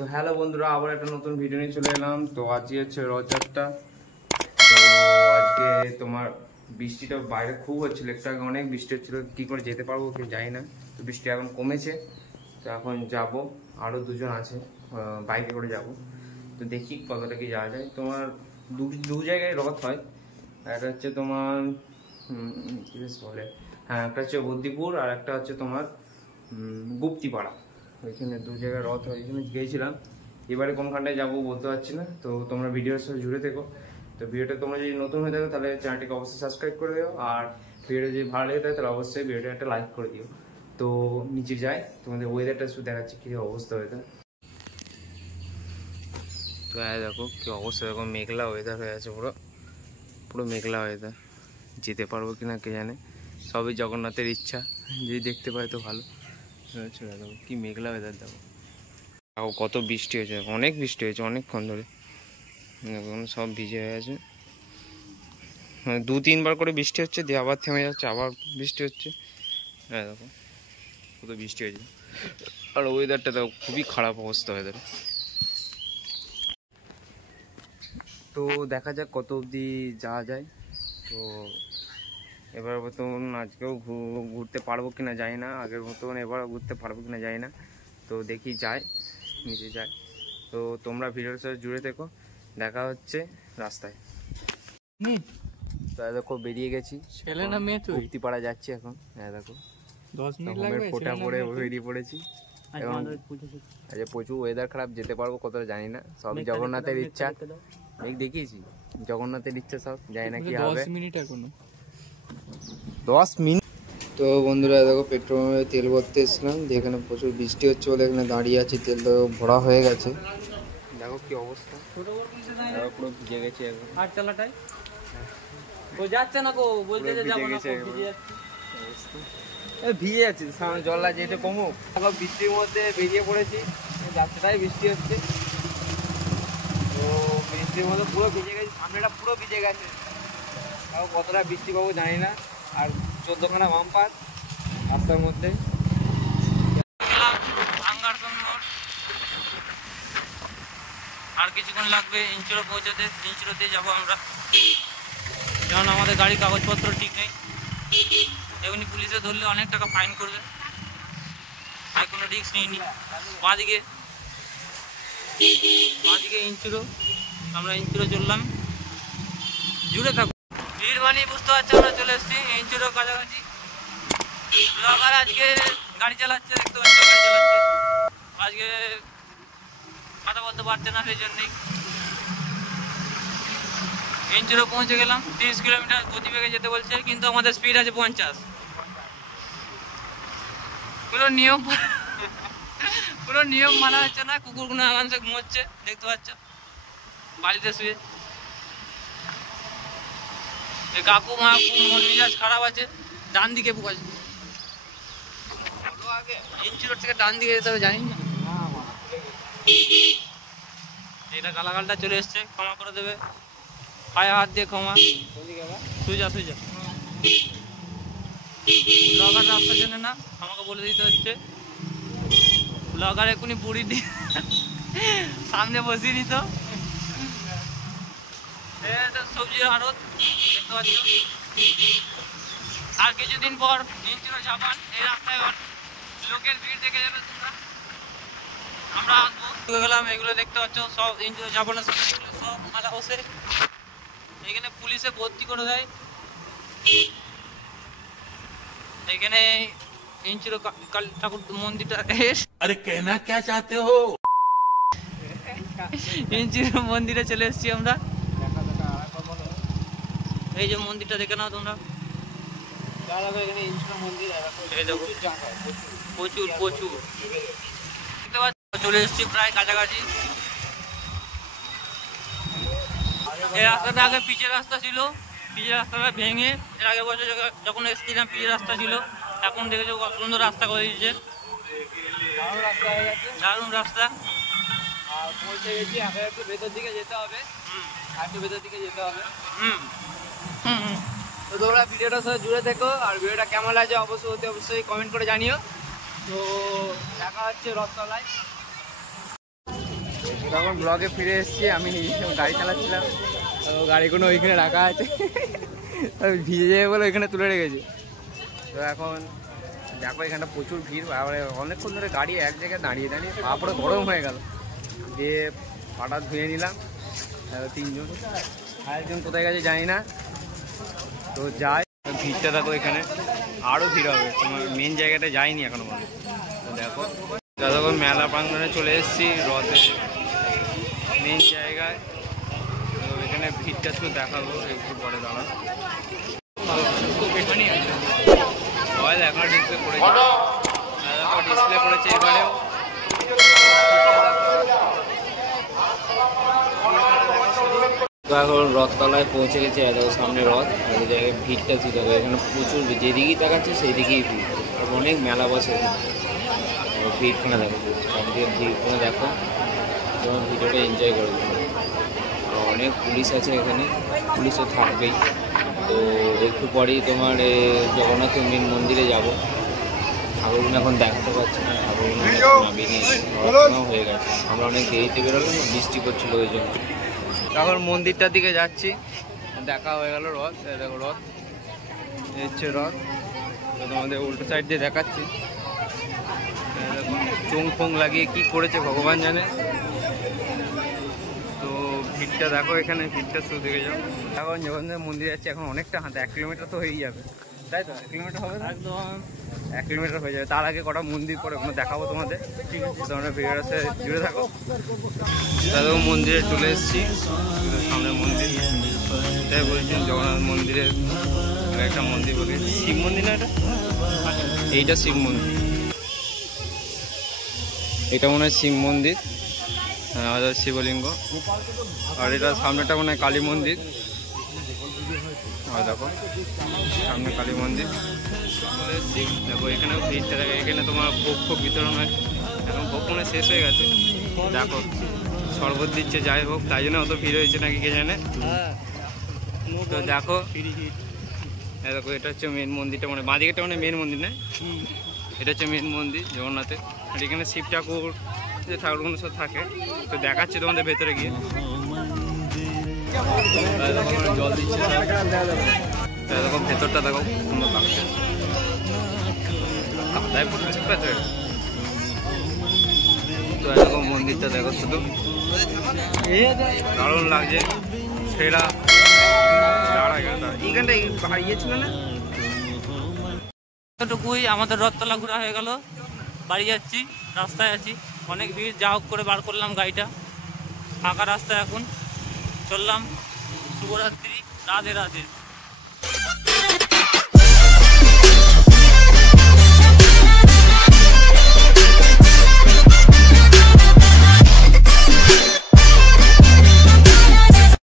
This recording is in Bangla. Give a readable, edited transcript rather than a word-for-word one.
তো হ্যালো বন্ধুরা, আবার একটা নতুন ভিডিও নিয়ে চলে এলাম। তো আজকে হচ্ছে রথযাত্রা। তো আজকে তোমার বৃষ্টিটা বাইরে খুব হচ্ছিল, একটু আগে অনেক বৃষ্টি হচ্ছিল, কী করে যেতে পারবো কি জানি না। তো বৃষ্টি এখন কমেছে, তো এখন যাব, আরও দুজন আছে, বাইকে করে যাব। তো দেখি কতটা কি যাওয়া যায়। তোমার দু জায়গায় রথ হয়, একটা হচ্ছে তোমার কি বেশ বলে, হ্যাঁ একটা হচ্ছে বদ্দিপুর আর একটা হচ্ছে তোমার গুপ্তিপাড়া। ওইখানে দু জায়গায় রথ হয়, ওইখানে গিয়েছিলাম। এবারে কোনখানটায় যাবো বলতে পারছি না। তো তোমরা ভিডিওর সাথে জুড়ে থেকো। তো ভিডিওটা তোমরা যদি নতুন হয়ে থাকো তাহলে চ্যানেলটিকে অবশ্যই সাবস্ক্রাইব করে দিও, আর ভিডিওটা যদি ভালো লেগে থাকে তাহলে অবশ্যই ভিডিওটা একটা লাইক করে দিও। তো নিচে যাই, তোমাদের ওয়েদারটা শুধু দেখাচ্ছি কী অবস্থা ওয়েদার। তো দেখো কি অবস্থা, দেখো মেঘলা ওয়েদার হয়ে আছে, পুরো পুরো মেঘলা ওয়েদার। যেতে পারবো কিনা কে জানে, সবই জগন্নাথের ইচ্ছা, যদি দেখতে পাই তো ভালো। দেখো কি মেঘলা ওয়েদার, দেখো কত বৃষ্টি হয়েছে, অনেক বৃষ্টি হয়েছে অনেকক্ষণ ধরে, সব ভিজে হয়ে আছে। মানে 2-3 বার করে বৃষ্টি হচ্ছে, দিয়ে আবার থেমে যাচ্ছে, আবার বৃষ্টি হচ্ছে। হ্যাঁ দেখো কত বৃষ্টি হয়েছে, আর ওয়েদারটা দেখো খুবই খারাপ অবস্থা ওয়েদার। তো দেখা যাক কত অবধি যাওয়া যায়। তো এবার মতন আজকেও ঘুরতে পারবো কিনা জানি না, আগের মতন এবার ঘুরতে পারবো কিনা জানি না। তো দেখি যাই, নিচে যাই। তো তোমরা ভিডিওর সাথে জুড়ে থেকো, দেখা হচ্ছে রাস্তায়। তো দেখো বেরিয়ে গেছি, ছেলে না মেয়ে তুই? গুপ্তিপাড়া যাচ্ছি এখন। হ্যাঁ দেখো 10 মিনিট লাগবে, ফোটা পরে বেরিয়ে পড়েছি। এখন আজ প্রচুর ওয়েদার খারাপ, যেতে পারবো কতটা জানি না, সব জগন্নাথের ইচ্ছা। দেখিয়েছি জগন্নাথের ইচ্ছা, সব জানি না কি হবে। 10 মিনিট এখনো, 10 মিনিট। তো বন্ধুরা দেখো পেট্রোল পাম্পে তেল ভরতে এসেছিলাম, যেখানে প্রচুর বৃষ্টি হচ্ছে বলে এখানে দাঁড়িয়ে আছি, তেল তো ভরা হয়ে গেছে। দেখো কি অবস্থা, পুরো ভিজে গেছে এখন। আর চালাটাই ও যাচ্ছে না গো, বলতে যে যাব না, ভিজে যাচ্ছে। ভিজে যাচ্ছে, সামনে জল লাগছে, এটা কমুক। এখন বৃষ্টির মধ্যে বেরিয়ে পড়েছি, রাস্তাটাই বৃষ্টি হচ্ছে। তো বৃষ্টির মধ্যে পুরো ভিজে গেছে, সামনেটা পুরো ভিজে গেছে। তাও কতটা বৃষ্টি পাবো জানি না। আর 14খানা বাম্পার রাস্তার মধ্যে। আর কিছুক্ষণ লাগবে ইঞ্চুরো পৌঁছাতে, ইঞ্চুরোতে যাবো আমরা, কারণ আমাদের গাড়ি কাগজপত্র ঠিক নেই। এমনি পুলিশে ধরলে অনেক টাকা ফাইন করবে, তাই কোনো রিস্ক নিইনি। বাঁদিকে ইঞ্চুরো, আমরা ইঞ্চুরো চললাম, জুড়ে থাকবো। ভিড় মানি বুঝতে পারছি, আমরা চলে এসেছি ইঞ্চুরো কাছাকাছি। ব্লগার আজকে গাড়ি চালাচ্ছে, দেখতে পাচ্ছি গাড়ি চালাচ্ছে, আজকে কথা বলতে পারছে না, সেই জন্যই। ইঞ্চুরো পৌঁছে গেলাম, 30 কিলোমিটার গতিবেগে যেতে বলছে, কিন্তু আমাদের স্পিড আছে 50। পুরো নিয়ম মানা হচ্ছে না, কুকুরগুলো আরামসে ঘুমোচ্ছে, দেখতে পাচ্ছ বাড়িতে শুয়ে। কাকু মন মেজাজ খারাপ আছে, ডান দিকে ইঞ্চুরোর থেকে ডান দিকে যেতে হবে, জানি না। এটা গালাগালটা চলে এসছে, ক্ষমা করে দেবে, পায়ে হাত দিয়ে ক্ষমা। সুজা ব্লগার রাস্তার জন্য না, আমাকে বলে দিতে হচ্ছে। ব্লগার এখনই বুড়ি দিয়ে সামনে বসিয়ে নিত। সবজির আড়ত দেখতে পাচ্ছ। আর কিছুদিন পর ইঞ্চুরো ঝাপান, এই রাস্তায় লোকের ভিড় দেখে যাবে তোমরা। আমরা আসবো গেলাম, এগুলো দেখতে পাচ্ছ সব ইঞ্চুরো ঝাপানের সাথে সব মালা বসে, এখানে পুলিশে ভর্তি করে দেয়। এখানে ইঞ্চুরো কাল ঠাকুর মন্দিরটা, আরে কেনা কে চাতে হো, ইঞ্চুরো মন্দিরে চলে এসেছি আমরা। এই যে মন্দিরটা দেখে নাও তোমরা, প্রচুর দেখতে পাচ্ছ। চলে এসেছি প্রায় কাছাকাছি। এই রাস্তাটা আগে পিচের রাস্তা ছিল, পিচের রাস্তাটা ভেঙে, এর আগের বছর যখন এসেছিলাম পিচের রাস্তা ছিল, এখন দেখেছো কত সুন্দর রাস্তা করে দিয়েছে, দারুণ রাস্তা। আর পৌঁছে গেছি, এখন একটু ভেতর দিকে যেতে হবে, তো তোমরা ভিডিওটার সাথে জুড়ে থেকো, আর ভিডিওটা কেমন লাগছে অবশ্যই কমেন্ট করে জানিও। তো দেখা হচ্ছে রথতলায়। তখন ব্লগে ফিরে এসেছি, আমি গাড়ি চালাচ্ছিলাম, তো গাড়িগুলো ওইখানে রাখা আছে, ভিজে যাবে বলে ওইখানে তুলে রেখেছি। তো এখন দেখো এখানটা প্রচুর ভিড়, অনেকক্ষণ ধরে গাড়ি এক জায়গায় দাঁড়িয়ে দাঁড়িয়ে পা পুরো গরম হয়ে গেল, দিয়ে পাটা ধুয়ে নিলাম। তিনজন, আরেকজন কোথায় গেছে জানি না। তো যাই, ভিড়টা দেখো এখানে আরও ভিড় হবে, তোমার মেন জায়গাটা যাইনি এখনো পর্যন্ত। তো দেখো যতক্ষণ মেলা প্রাঙ্গণে চলে এসেছি, রথের মেন জায়গায়। তো এখানে ভিড়টা শুধু দেখাবো একটু পরে দাঁড়া। এখনো ডিসপ্লে করেছে, ডিসপ্লে করেছে এবারেও। তো এখন রথতলায় পৌঁছে গেছে, এত সামনে রথ, ওই জায়গায় ভিড়টা ছিল, এখানে প্রচুর, যেদিকেই তাকাচ্ছে সেই দিকেই ভিড়, অনেক মেলা বসে, ভিড়খানে দেখো, চারদিকে ভিড়খানে দেখো, তোমার ভিডিওটা এনজয় করে দেবো। অনেক পুলিশ আছে এখানে, পুলিশও থাকবেই। তো একটু পরেই তোমার জগন্নাথ মেন মন্দিরে যাব। ঠাকুরগুলো এখন দেখাতে পারছি না, ঠাকুরগুলো নামিয়ে হয়ে গেছে, আমরা অনেক দেরিতে বেরোলাম, বৃষ্টি করছিল ওই জন্য। এখন মন্দিরটার দিকে যাচ্ছি, দেখা হয়ে গেল রথ, দেখো রথ হচ্ছে রথ। তো তোমাদের উল্টো সাইড দিয়ে দেখাচ্ছি, চোং ফোং লাগিয়ে কি করেছে ভগবান জানে। তো ভিড়টা দেখো এখানে, ভিড়টা শুধু দেখে যাও। এখন জগন্নাথ মন্দির যাচ্ছে, এখন অনেকটা হাঁটা, 1 কিলোমিটার তো হয়েই যাবে, তাই তো 1 কিলোমিটার হবে, একদম 1 কিলোমিটার হয়ে যাবে। তার আগে কটা মন্দির পরে ওখানে দেখাবো তোমাদের, ঠিক আছে? তোমরা ভিডিওর সাথে জুড়ে থাকো। তারপর মন্দিরে চলে এসেছি, সামনে মন্দির, তাই বলছেন জগন্নাথ মন্দিরের একটা মন্দির বলে, শিব মন্দির না এটা? এইটা শিব মন্দির, এটা মনে হয় শিব মন্দির, হ্যাঁ শিবলিঙ্গ। আর এটা সামনেটা মনে হয় কালী মন্দির, দেখো সামনে কালী মন্দির। দেখো এখানেও ভিড়টা দেখো, এখানে তোমার ভোগ ফোগ বিতরণ হয়, এখন ভোগ মনে শেষ হয়ে গেছে। দেখো শরবত দিচ্ছে, যাই হোক, তাই জন্য অত ভিড় হয়েছে নাকি কে জানে। তো দেখো দেখো এটা হচ্ছে মেন মন্দিরটা, মানে বাঁদিকেটা মানে মেন মন্দির না, এটা হচ্ছে মেন মন্দির জগন্নাথের। আর এখানে শিব ঠাকুর, যে ঠাকুরগুলো সব থাকে, তো দেখাচ্ছে তোমাদের ভেতরে গিয়ে। জল দিচ্ছে, দেখো ভেতরটা দেখো সুন্দর লাগছে, কাদায় পড়ছে ভেতরে। তো এরকম মন্দিরটা দেখো শুধু দারুণ লাগছে, সেরা এইখানটা হারিয়ে ছিল না। এতটুকুই আমাদের রথতলা ঘোরা হয়ে গেল, বাড়ি যাচ্ছি, রাস্তায় আছি, অনেক ভিড়, যা হোক করে বার করলাম গাড়িটা, ফাঁকা রাস্তায় এখন চললাম। শুভরাত্রি, রাধে রাধে।